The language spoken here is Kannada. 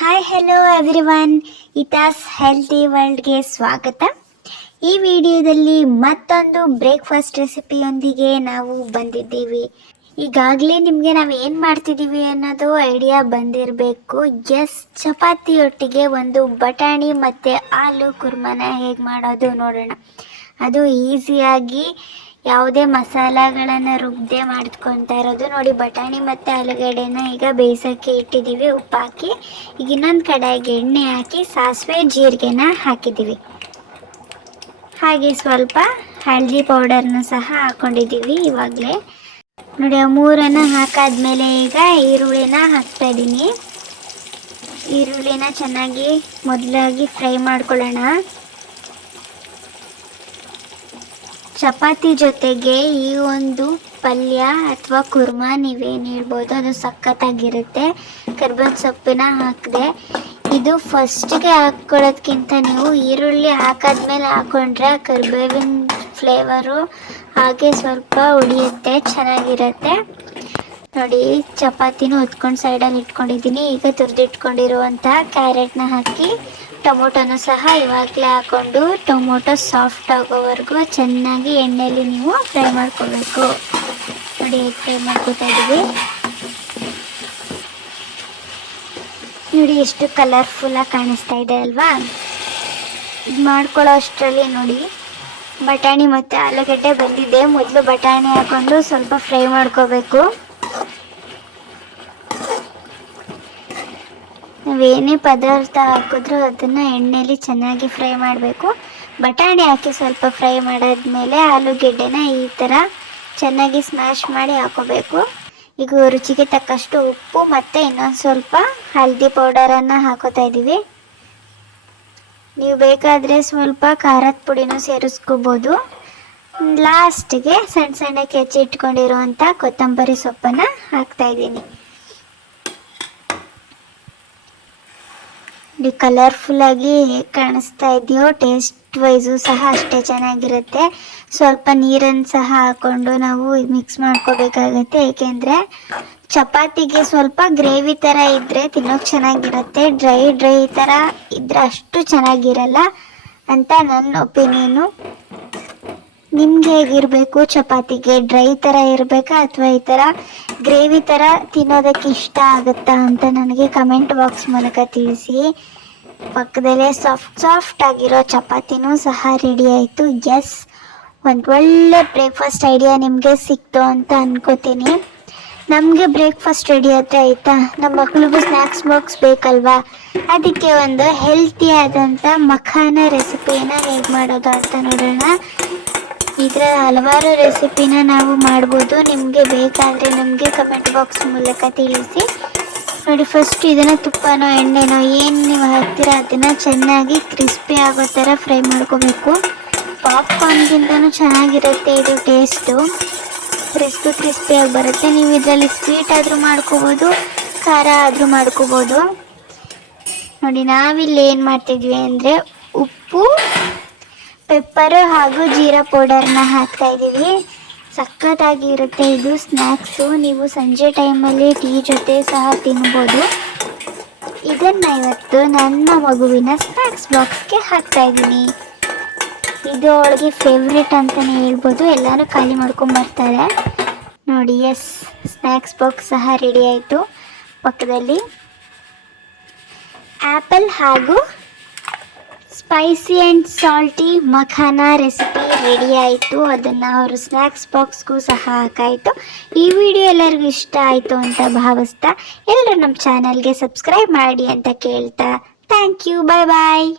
ಹಾಯ್ ಹೆಲೋ ಎವ್ರಿವನ್, ಇತಾಸ್ ಹೆಲ್ತಿ ವರ್ಲ್ಡ್ಗೆ ಸ್ವಾಗತ. ಈ ವಿಡಿಯೋದಲ್ಲಿ ಮತ್ತೊಂದು ಬ್ರೇಕ್ಫಾಸ್ಟ್ ರೆಸಿಪಿಯೊಂದಿಗೆ ನಾವು ಬಂದಿದ್ದೀವಿ. ಈಗಾಗಲೇ ನಿಮಗೆ ನಾವು ಏನು ಮಾಡ್ತಿದ್ದೀವಿ ಅನ್ನೋದು ಐಡಿಯಾ ಬಂದಿರಬೇಕು. ಚಪಾತಿಯೊಟ್ಟಿಗೆ ಒಂದು ಬಟಾಣಿ ಮತ್ತು ಆಲೂ ಕುರ್ಮನ ಹೇಗೆ ಮಾಡೋದು ನೋಡೋಣ. ಅದು ಈಸಿಯಾಗಿ ಯಾವುದೇ ಮಸಾಲೆಗಳನ್ನು ರುಬ್ಬದೆ ಮಾಡ್ಕೊತಾ ಇರೋದು. ನೋಡಿ, ಬಟಾಣಿ ಮತ್ತು ಆಲೂಗಡ್ಡೆನ ಈಗ ಬೇಯಿಸೋಕ್ಕೆ ಇಟ್ಟಿದ್ದೀವಿ ಉಪ್ಪು ಹಾಕಿ. ಈಗ ಇನ್ನೊಂದು ಕಡೆಗೆ ಎಣ್ಣೆ ಹಾಕಿ ಸಾಸಿವೆ ಜೀರಿಗೆನ ಹಾಕಿದ್ದೀವಿ. ಹಾಗೆ ಸ್ವಲ್ಪ ಹಳದಿ ಪೌಡರ್ನ ಸಹ ಹಾಕ್ಕೊಂಡಿದ್ದೀವಿ ಇವಾಗಲೇ. ನೋಡಿ, ಆ ಮೂರನ್ನು ಹಾಕಾದ್ಮೇಲೆ ಈಗ ಈರುಳ್ಳಿನ ಹಾಕ್ತಾಯಿದ್ದೀನಿ. ಈರುಳ್ಳಿನ ಚೆನ್ನಾಗಿ ಮೊದಲಾಗಿ ಫ್ರೈ ಮಾಡ್ಕೊಳ್ಳೋಣ. ಚಪಾತಿ ಜೊತೆಗೆ ಈ ಒಂದು ಪಲ್ಯ ಅಥವಾ ಕುರ್ಮಾ ನೀವೇನು ಹೇಳ್ಬೋದು, ಅದು ಸಖತ್ತಾಗಿರುತ್ತೆ. ಕರ್ಬೇವಿನ ಸೊಪ್ಪಿನ ಹಾಕಿದೆ. ಇದು ಫಸ್ಟಿಗೆ ಹಾಕ್ಕೊಳ್ಳೋದ್ಕಿಂತ ನೀವು ಈರುಳ್ಳಿ ಹಾಕಾದ್ಮೇಲೆ ಹಾಕ್ಕೊಂಡ್ರೆ ಕರ್ಬೇವಿನ ಫ್ಲೇವರು ಹಾಗೆ ಸ್ವಲ್ಪ ಉಳಿಯುತ್ತೆ, ಚೆನ್ನಾಗಿರುತ್ತೆ. ನೋಡಿ, ಚಪಾತಿನೂ ಹೊತ್ಕೊಂಡು ಸೈಡಲ್ಲಿ ಇಟ್ಕೊಂಡಿದ್ದೀನಿ. ಈಗ ತುರಿದಿಟ್ಕೊಂಡಿರುವಂಥ ಕ್ಯಾರೆಟ್ನ ಹಾಕಿ ಟೊಮೊಟೊನೂ ಸಹ ಇವಾಗಲೇ ಹಾಕ್ಕೊಂಡು ಟೊಮೊಟೊ ಸಾಫ್ಟ್ ಆಗೋವರೆಗೂ ಚೆನ್ನಾಗಿ ಎಣ್ಣೆಯಲ್ಲಿ ನೀವು ಫ್ರೈ ಮಾಡ್ಕೋಬೇಕು. ನೋಡಿ, ಫ್ರೈ ಮಾಡ್ಕೋತಾ ಇದ್ದೀವಿ. ನೋಡಿ, ಎಷ್ಟು ಕಲರ್ಫುಲ್ಲಾಗಿ ಕಾಣಿಸ್ತಾ ಇದೆ ಅಲ್ವಾ. ಇದು ಮಾಡ್ಕೊಳ್ಳೋ ಅಷ್ಟರಲ್ಲಿ ನೋಡಿ, ಬಟಾಣಿ ಮತ್ತು ಆಲೂಗಡ್ಡೆ ಬಂದಿದೆ. ಮೊದಲು ಬಟಾಣಿ ಹಾಕ್ಕೊಂಡು ಸ್ವಲ್ಪ ಫ್ರೈ ಮಾಡ್ಕೋಬೇಕು. ನಾವೇನೇ ಪದಾರ್ಥ ಹಾಕಿದ್ರೂ ಅದನ್ನು ಎಣ್ಣೆಯಲ್ಲಿ ಚೆನ್ನಾಗಿ ಫ್ರೈ ಮಾಡಬೇಕು. ಬಟಾಣಿ ಹಾಕಿ ಸ್ವಲ್ಪ ಫ್ರೈ ಮಾಡಾದ್ಮೇಲೆ ಆಲೂಗೆಡ್ಡೆನ ಈ ಥರ ಚೆನ್ನಾಗಿ ಸ್ಮ್ಯಾಶ್ ಮಾಡಿ ಹಾಕೋಬೇಕು. ಈಗ ರುಚಿಗೆ ತಕ್ಕಷ್ಟು ಉಪ್ಪು ಮತ್ತು ಇನ್ನೊಂದು ಸ್ವಲ್ಪ ಹಳದಿ ಪೌಡರನ್ನು ಹಾಕೋತಾ ಇದ್ದೀವಿ. ನೀವು ಬೇಕಾದರೆ ಸ್ವಲ್ಪ ಖಾರದ ಪುಡಿನೂ ಸೇರಿಸ್ಕೋಬೋದು. ಲಾಸ್ಟಿಗೆ ಸಣ್ಣ ಸಣ್ಣಕ್ಕೆ ಹೆಚ್ಚಿಟ್ಕೊಂಡಿರುವಂಥ ಕೊತ್ತಂಬರಿ ಸೊಪ್ಪನ್ನು ಹಾಕ್ತಾಯಿದ್ದೀನಿ. ಕಲರ್ಫುಲ್ಲಾಗಿ ಹೇಗೆ ಕಾಣಿಸ್ತಾ ಇದೆಯೋ ಟೇಸ್ಟ್ ವೈಸು ಸಹ ಅಷ್ಟೇ ಚೆನ್ನಾಗಿರುತ್ತೆ. ಸ್ವಲ್ಪ ನೀರನ್ನು ಸಹ ಹಾಕ್ಕೊಂಡು ನಾವು ಮಿಕ್ಸ್ ಮಾಡ್ಕೋಬೇಕಾಗತ್ತೆ. ಏಕೆಂದರೆ ಚಪಾತಿಗೆ ಸ್ವಲ್ಪ ಗ್ರೇವಿ ಥರ ಇದ್ದರೆ ತಿನ್ನೋಕೆ ಚೆನ್ನಾಗಿರುತ್ತೆ. ಡ್ರೈ ಥರ ಇದ್ದರೆ ಅಷ್ಟು ಚೆನ್ನಾಗಿರಲ್ಲ ಅಂತ ನನ್ನ ಒಪಿನಿಯನು. ನಿಮ್ಗೆ ಹೇಗಿರಬೇಕು? ಚಪಾತಿಗೆ ಡ್ರೈ ಥರ ಇರಬೇಕಾ ಅಥವಾ ಈ ಥರ ಗ್ರೇವಿ ಥರ ತಿನ್ನೋದಕ್ಕೆ ಇಷ್ಟ ಆಗುತ್ತಾ ಅಂತ ನನಗೆ ಕಮೆಂಟ್ ಬಾಕ್ಸ್ ಮೂಲಕ ತಿಳಿಸಿ. ಪಕ್ಕದಲ್ಲೇ ಸಾಫ್ಟ್ ಆಗಿರೋ ಚಪಾತಿನೂ ಸಹ ರೆಡಿ ಆಯಿತು. ಒಂದು ಒಳ್ಳೆ ಬ್ರೇಕ್ಫಾಸ್ಟ್ ಐಡಿಯಾ ನಿಮಗೆ ಸಿಕ್ತು ಅಂತ ಅನ್ಕೋತೀನಿ. ನಮಗೆ ಬ್ರೇಕ್ಫಾಸ್ಟ್ ರೆಡಿ ಆದರೆ ಆಯಿತಾ, ನಮ್ಮ ಮಕ್ಳಿಗೂ ಸ್ನ್ಯಾಕ್ಸ್ ಬಾಕ್ಸ್ ಬೇಕಲ್ವಾ. ಅದಕ್ಕೆ ಒಂದು ಹೆಲ್ತಿ ಆದಂಥ ಮಖಾನ ರೆಸಿಪಿನ ಹೇಗೆ ಮಾಡೋದು ಅಂತ ನೋಡೋಣ. ಇದರ ಹಲವಾರು ರೆಸಿಪಿನ ನಾವು ಮಾಡ್ಬೋದು. ನಿಮಗೆ ಬೇಕಾದರೆ ನಮಗೆ ಕಮೆಂಟ್ ಬಾಕ್ಸ್ ಮೂಲಕ ತಿಳಿಸಿ. ನೋಡಿ, ಫಸ್ಟ್ ಇದನ್ನು ತುಪ್ಪನೋ ಎಣ್ಣೆನೋ ಏನು ನೀವು ಹಾಕ್ತೀರಾ ಅದನ್ನು ಚೆನ್ನಾಗಿ ಕ್ರಿಸ್ಪಿ ಆಗೋ ಥರ ಫ್ರೈ ಮಾಡ್ಕೋಬೇಕು. ಪಾಪ್ಕಾರ್ನ್ಗಿಂತನೂ ಚೆನ್ನಾಗಿರುತ್ತೆ ಇದು ಟೇಸ್ಟು. ಕ್ರಿಸ್ಪಿಯಾಗಿ ಬರುತ್ತೆ. ನೀವು ಇದರಲ್ಲಿ ಸ್ವೀಟ್ ಆದರೂ ಮಾಡ್ಕೋಬೋದು, ಖಾರ ಆದರೂ ಮಾಡ್ಕೋಬೋದು. ನೋಡಿ, ನಾವಿಲ್ಲಿ ಏನು ಮಾಡ್ತಿದ್ವಿ ಅಂದರೆ ಉಪ್ಪು, ಪೆಪ್ಪರು ಹಾಗೂ ಜೀರಾ ಪೌಡರ್ನ ಹಾಕ್ತಾಯಿದ್ದೀವಿ. ಸಖತ್ತಾಗಿರುತ್ತೆ ಇದು ಸ್ನ್ಯಾಕ್ಸು. ನೀವು ಸಂಜೆ ಟೈಮಲ್ಲಿ ಟೀ ಜೊತೆ ಸಹ ತಿನ್ಬೋದು. ಇದನ್ನು ಇವತ್ತು ನನ್ನ ಮಗುವಿನ ಸ್ನ್ಯಾಕ್ಸ್ ಬಾಕ್ಸ್ಗೆ ಹಾಕ್ತಾಯಿದ್ದೀನಿ. ಇದು ಅವಳಿಗೆ ಫೇವ್ರೇಟ್ ಅಂತಲೇ ಹೇಳ್ಬೋದು. ಎಲ್ಲನೂ ಖಾಲಿ ಮಾಡ್ಕೊಂಬರ್ತಾಳೆ. ನೋಡಿ, ಸ್ನ್ಯಾಕ್ಸ್ ಬಾಕ್ಸ್ ಸಹ ರೆಡಿ ಆಯಿತು. ಪಕ್ಕದಲ್ಲಿ ಆ್ಯಪಲ್ ಹಾಗೂ spicy and salty makhana recipe ready ಆಯಿತು. ಅದನ್ನು ಅವರು ಸ್ನ್ಯಾಕ್ಸ್ ಬಾಕ್ಸ್ಗೂ ಸಹ ಹಾಕಾಯಿತು. ಈ ವಿಡಿಯೋ ಎಲ್ಲರಿಗೂ ಇಷ್ಟ ಆಯಿತು ಅಂತ ಭಾವಿಸ್ತಾ ಎಲ್ಲರೂ ನಮ್ಮ ಚಾನಲ್ಗೆ ಸಬ್ಸ್ಕ್ರೈಬ್ ಮಾಡಿ ಅಂತ ಕೇಳ್ತಾ ಥ್ಯಾಂಕ್ ಯು. ಬಾಯ್.